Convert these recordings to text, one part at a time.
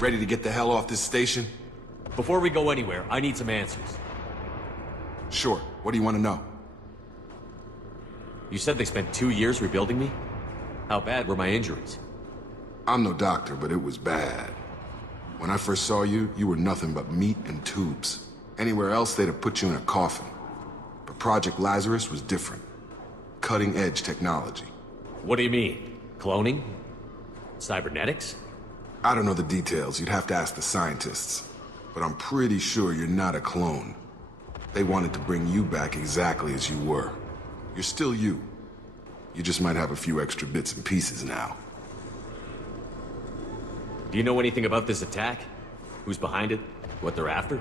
Ready to get the hell off this station? Before we go anywhere, I need some answers. Sure. What do you want to know? You said they spent 2 years rebuilding me? How bad were my injuries? I'm no doctor, but it was bad. When I first saw you, you were nothing but meat and tubes. Anywhere else, they'd have put you in a coffin. But Project Lazarus was different. Cutting-edge technology. What do you mean? Cloning? Cybernetics? I don't know the details. You'd have to ask the scientists. But I'm pretty sure you're not a clone. They wanted to bring you back exactly as you were. You're still you. You just might have a few extra bits and pieces now. Do you know anything about this attack? Who's behind it? What they're after?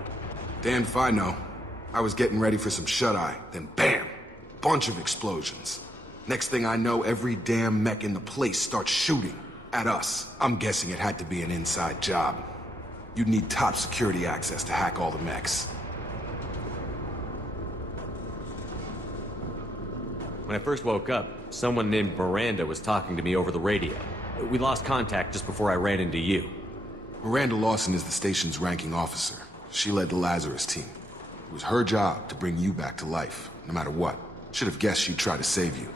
Damned if I know. I was getting ready for some shut-eye, then bam! Bunch of explosions. Next thing I know, every damn mech in the place starts shooting. At us. I'm guessing it had to be an inside job. You'd need top security access to hack all the mechs. When I first woke up, someone named Miranda was talking to me over the radio. We lost contact just before I ran into you. Miranda Lawson is the station's ranking officer. She led the Lazarus team. It was her job to bring you back to life, no matter what. Should have guessed she'd try to save you.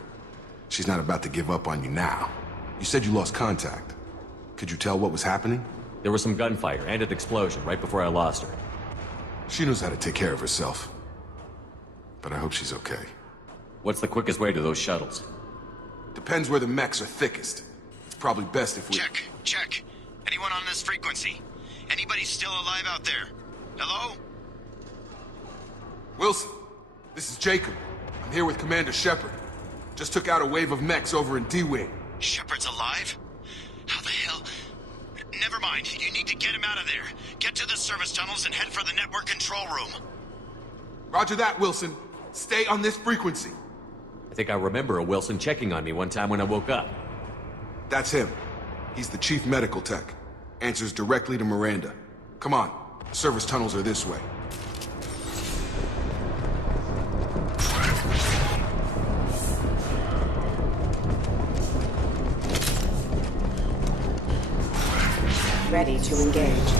She's not about to give up on you now. You said you lost contact. Could you tell what was happening? There was some gunfire and an explosion right before I lost her. She knows how to take care of herself. But I hope she's okay. What's the quickest way to those shuttles? Depends where the mechs are thickest. It's probably best if we... Check. Anyone on this frequency? Anybody still alive out there? Hello? Wilson, this is Jacob. I'm here with Commander Shepard. Just took out a wave of mechs over in D-Wing. Shepard's alive? How the hell? Never mind. You need to get him out of there. Get to the service tunnels and head for the network control room. Roger that, Wilson. Stay on this frequency. I think I remember a Wilson checking on me one time when I woke up. That's him. He's the chief medical tech. Answers directly to Miranda. Come on. The service tunnels are this way. Ready to engage.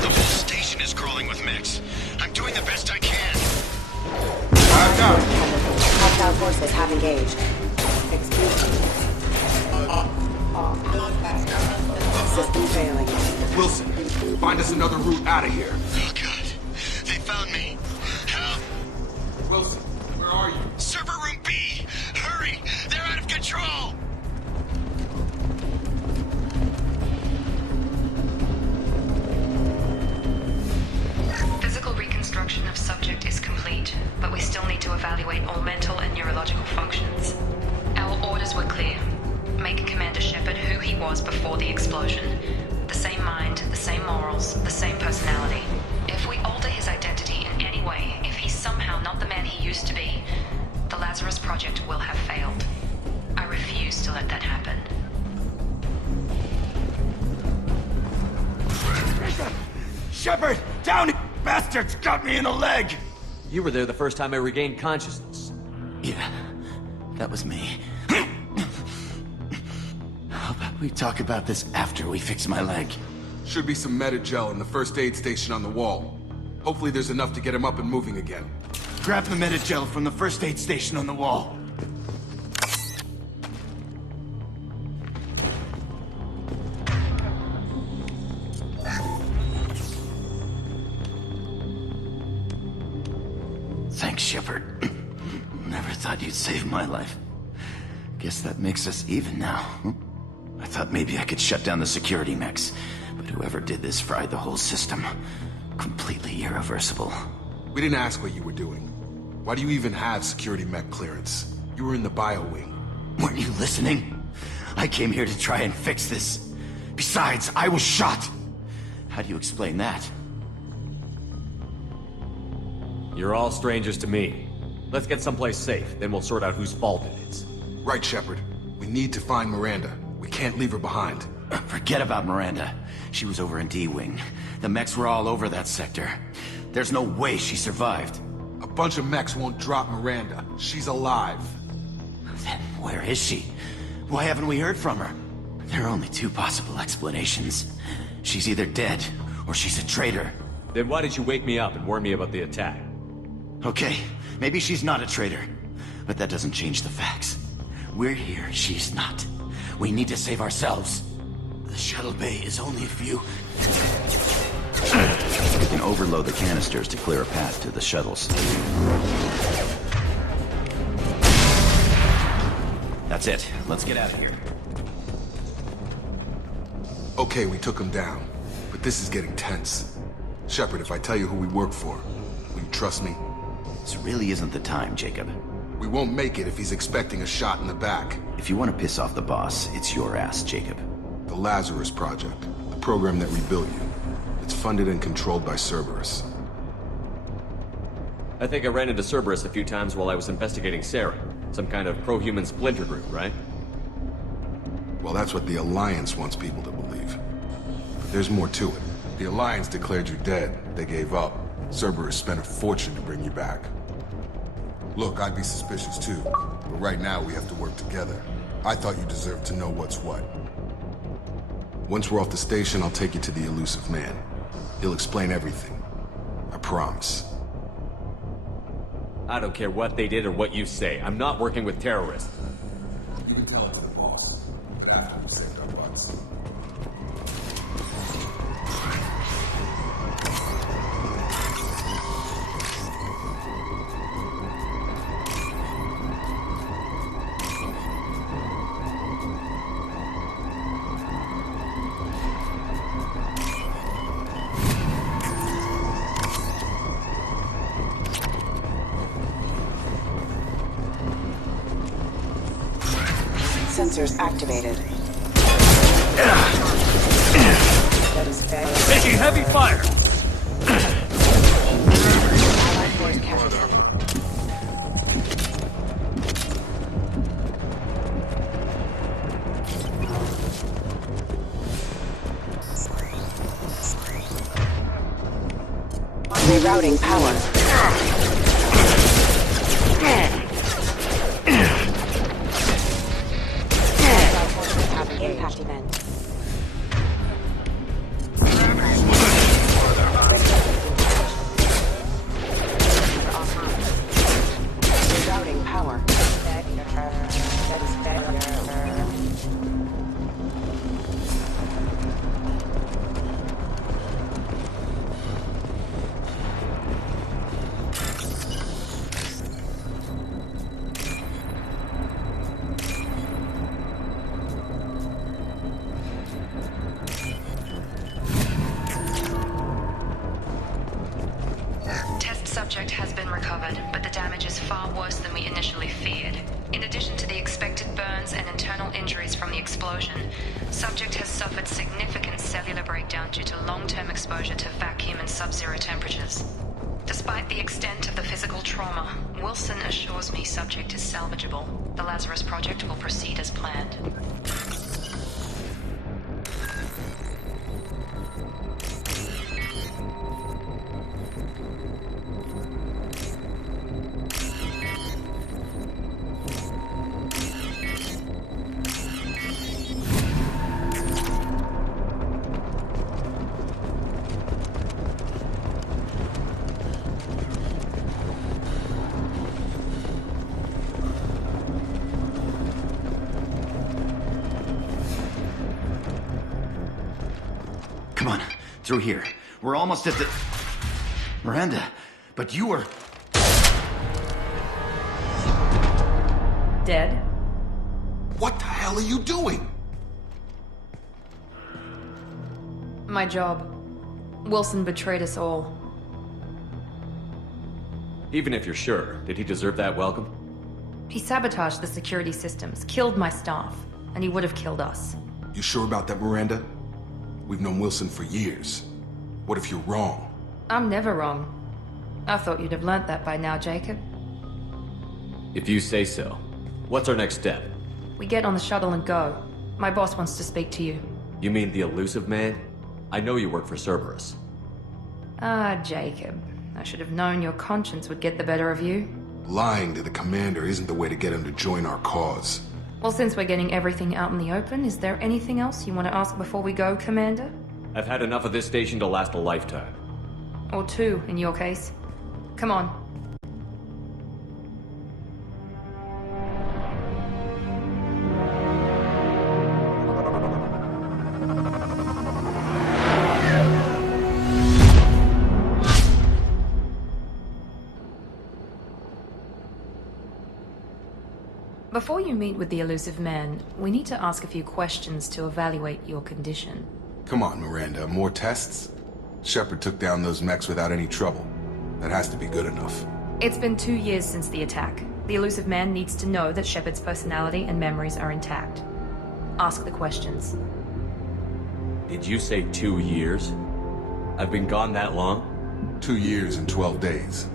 The whole station is crawling with mechs. I'm doing the best I can. Hostile forces have engaged. System failing. Wilson, find us another route out of here. Oh, God. They found me. Help! Wilson, where are you? Server room B! Hurry! They're out of control! Physical reconstruction of subject is complete, but we still need to evaluate all mental and neurological functions. Our orders were clear. Make Commander Shepard who he was before the explosion. The same mind, the same morals, the same personality. If we alter his identity in any way, if he's somehow not the man he used to be, the Lazarus Project will have failed. I refuse to let that happen. Shepard! Down! Bastards got me in the leg! You were there the first time I regained consciousness. Yeah, that was me. How about we talk about this after we fix my leg? Should be some Medi-gel in the first aid station on the wall. Hopefully there's enough to get him up and moving again. Grab the Medi-gel from the first aid station on the wall. Thanks, Shepard. Never thought you'd save my life. Guess that makes us even now. I thought maybe I could shut down the security mechs, but whoever did this fried the whole system. Completely irreversible. We didn't ask what you were doing. Why do you even have security mech clearance? You were in the bio wing. Weren't you listening? I came here to try and fix this. Besides, I was shot. How do you explain that? You're all strangers to me. Let's get someplace safe, then we'll sort out whose fault it is. Right, Shepard. We need to find Miranda. We can't leave her behind. Forget about Miranda. She was over in D-Wing. The mechs were all over that sector. There's no way she survived. A bunch of mechs won't drop Miranda. She's alive. Then where is she? Why haven't we heard from her? There are only two possible explanations. She's either dead, or she's a traitor. Then why did you wake me up and warn me about the attack? Okay, maybe she's not a traitor, but that doesn't change the facts. We're here, she's not. We need to save ourselves. The shuttle bay is only a few... We can overload the canisters to clear a path to the shuttles. That's it. Let's get out of here. Okay, we took him down, but this is getting tense. Shepard, if I tell you who we work for, will you trust me? This really isn't the time, Jacob. We won't make it if he's expecting a shot in the back. If you want to piss off the boss, it's your ass, Jacob. The Lazarus Project, the program that rebuilt you. It's funded and controlled by Cerberus. I think I ran into Cerberus a few times while I was investigating Sarah. Some kind of pro-human splinter group, right? Well, that's what the Alliance wants people to believe. But there's more to it. The Alliance declared you dead. They gave up. Cerberus spent a fortune to bring you back. Look, I'd be suspicious too. But right now, we have to work together. I thought you deserved to know what's what. Once we're off the station, I'll take you to the elusive man. He'll explain everything. I promise. I don't care what they did or what you say. I'm not working with terrorists. You can tell him to the boss. But after we saved our butts. Sensors activated. That is fair. Taking heavy fire! Allied force captured. Rerouting power. Impact event. Rerouting power. That is better. Test subject has been recovered, but the damage is far worse than we initially feared. In addition to the expected burns and internal injuries from the explosion, subject has suffered significant cellular breakdown due to long-term exposure to vacuum and sub-zero temperatures. Despite the extent of the physical trauma, Wilson assures me subject is salvageable. The Lazarus Project will proceed as planned. Come on, through here. We're almost at the... Miranda, but you were... Dead? What the hell are you doing? My job. Wilson betrayed us all. Even if you're sure, did he deserve that welcome? He sabotaged the security systems, killed my staff, and he would have killed us. You sure about that, Miranda? We've known Wilson for years. What if you're wrong? I'm never wrong. I thought you'd have learnt that by now, Jacob. If you say so. What's our next step? We get on the shuttle and go. My boss wants to speak to you. You mean the elusive man? I know you work for Cerberus. Ah, Jacob. I should have known your conscience would get the better of you. Lying to the commander isn't the way to get him to join our cause. Well, since we're getting everything out in the open, is there anything else you want to ask before we go, Commander? I've had enough of this station to last a lifetime. Or two, in your case. Come on. Before you meet with the elusive man, we need to ask a few questions to evaluate your condition. Come on, Miranda, more tests? Shepard took down those mechs without any trouble. That has to be good enough. It's been 2 years since the attack. The elusive man needs to know that Shepard's personality and memories are intact. Ask the questions. Did you say 2 years? I've been gone that long? 2 years and 12 days.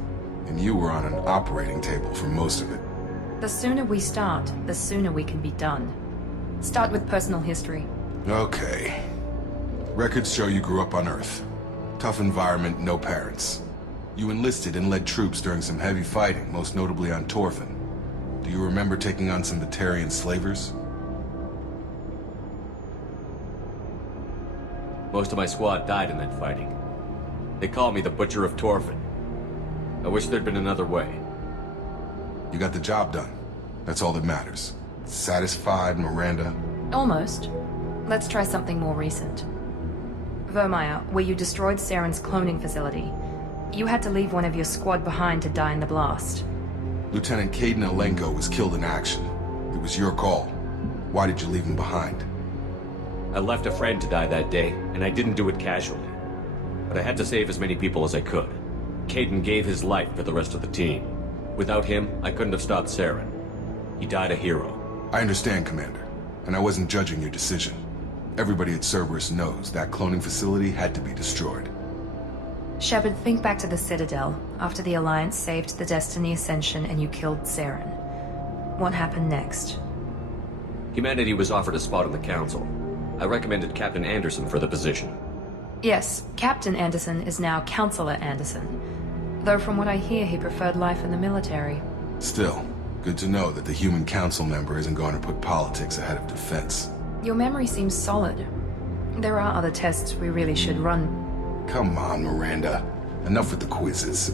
And you were on an operating table for most of it. The sooner we start, the sooner we can be done. Start with personal history. Okay. Records show you grew up on Earth. Tough environment, no parents. You enlisted and led troops during some heavy fighting, most notably on Torfin. Do you remember taking on some Batarian slavers? Most of my squad died in that fighting. They call me the Butcher of Torfin. I wish there'd been another way. You got the job done. That's all that matters. Satisfied, Miranda? Almost. Let's try something more recent. Vermeer, where you destroyed Saren's cloning facility. You had to leave one of your squad behind to die in the blast. Lieutenant Caden Alenko was killed in action. It was your call. Why did you leave him behind? I left a friend to die that day, and I didn't do it casually. But I had to save as many people as I could. Caden gave his life for the rest of the team. Without him, I couldn't have stopped Saren. He died a hero. I understand, Commander. And I wasn't judging your decision. Everybody at Cerberus knows that cloning facility had to be destroyed. Shepard, think back to the Citadel, after the Alliance saved the Destiny Ascension and you killed Saren. What happened next? Humanity was offered a spot on the Council. I recommended Captain Anderson for the position. Yes, Captain Anderson is now Counselor Anderson. Though from what I hear, he preferred life in the military. Still, good to know that the human council member isn't going to put politics ahead of defense. Your memory seems solid. There are other tests we really should run. Come on, Miranda. Enough with the quizzes.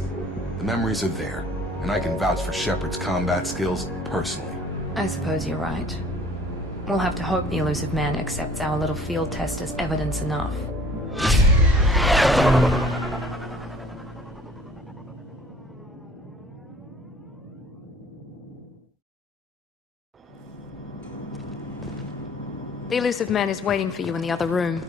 The memories are there, and I can vouch for Shepard's combat skills personally. I suppose you're right. We'll have to hope the elusive man accepts our little field test as evidence enough. The elusive man is waiting for you in the other room.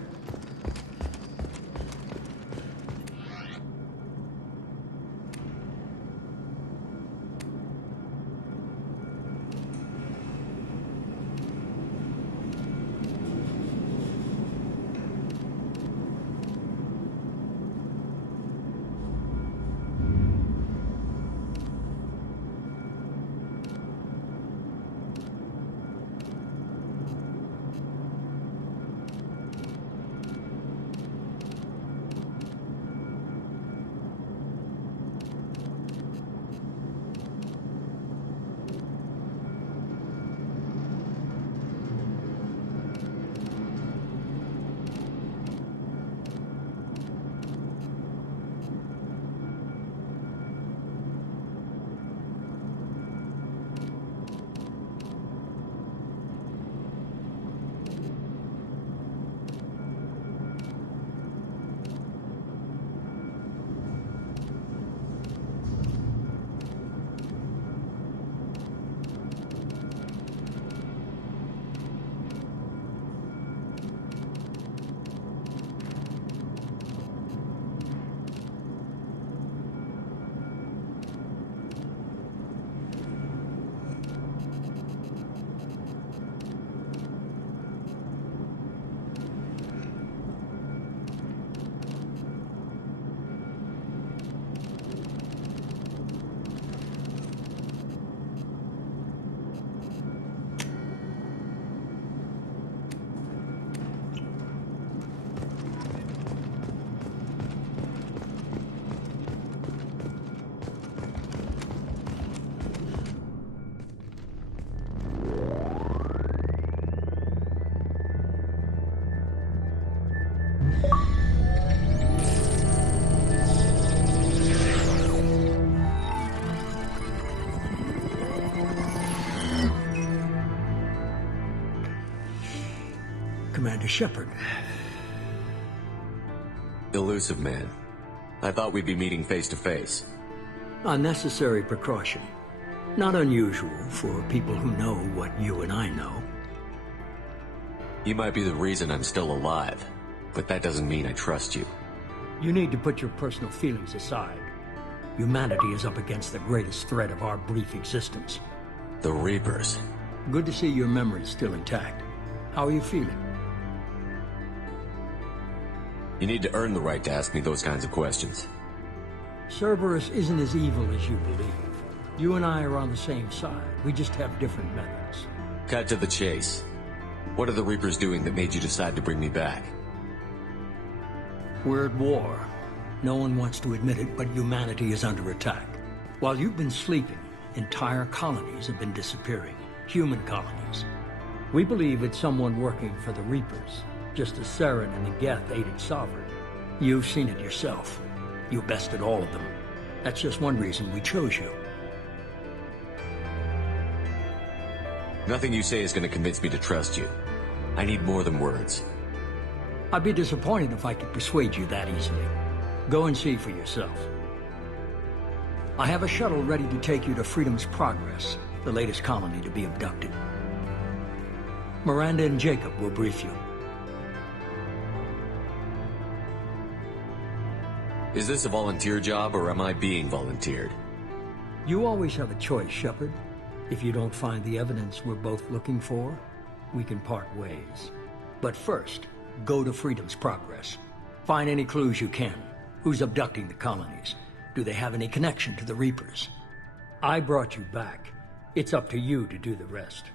Commander Shepard. Elusive man. I thought we'd be meeting face to face. Unnecessary precaution. Not unusual for people who know what you and I know. You might be the reason I'm still alive, but that doesn't mean I trust you. You need to put your personal feelings aside. Humanity is up against the greatest threat of our brief existence. The Reapers. Good to see your memory's still intact. How are you feeling? You need to earn the right to ask me those kinds of questions. Cerberus isn't as evil as you believe. You and I are on the same side. We just have different methods. Cut to the chase. What are the Reapers doing that made you decide to bring me back? We're at war. No one wants to admit it, but humanity is under attack. While you've been sleeping, entire colonies have been disappearing. Human colonies. We believe it's someone working for the Reapers, just as Saren and the Geth aided Sovereign. You've seen it yourself. You bested all of them. That's just one reason we chose you. Nothing you say is going to convince me to trust you. I need more than words. I'd be disappointed if I could persuade you that easily. Go and see for yourself. I have a shuttle ready to take you to Freedom's Progress, the latest colony to be abducted. Miranda and Jacob will brief you. Is this a volunteer job, or am I being volunteered? You always have a choice, Shepard. If you don't find the evidence we're both looking for, we can part ways. But first, go to Freedom's Progress. Find any clues you can. Who's abducting the colonies? Do they have any connection to the Reapers? I brought you back. It's up to you to do the rest.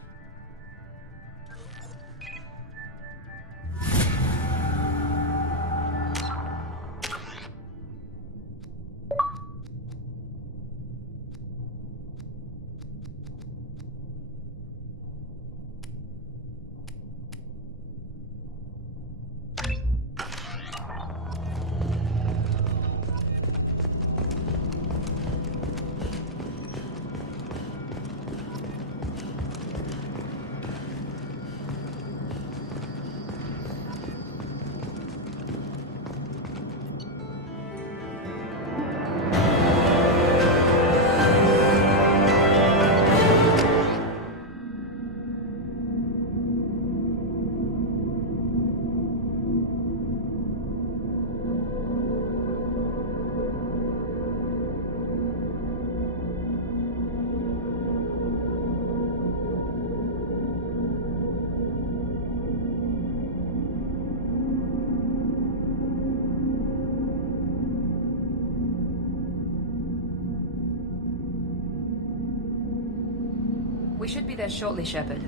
We should be there shortly, Shepard.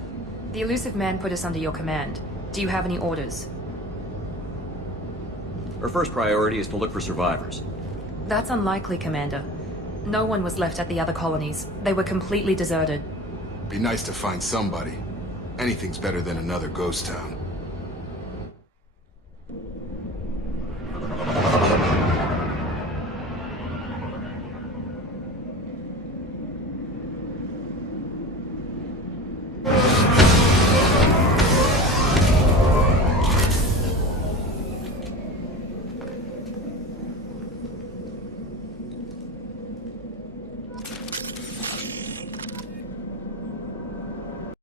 The elusive man put us under your command. Do you have any orders? Our first priority is to look for survivors. That's unlikely, Commander. No one was left at the other colonies. They were completely deserted. Be nice to find somebody. Anything's better than another ghost town.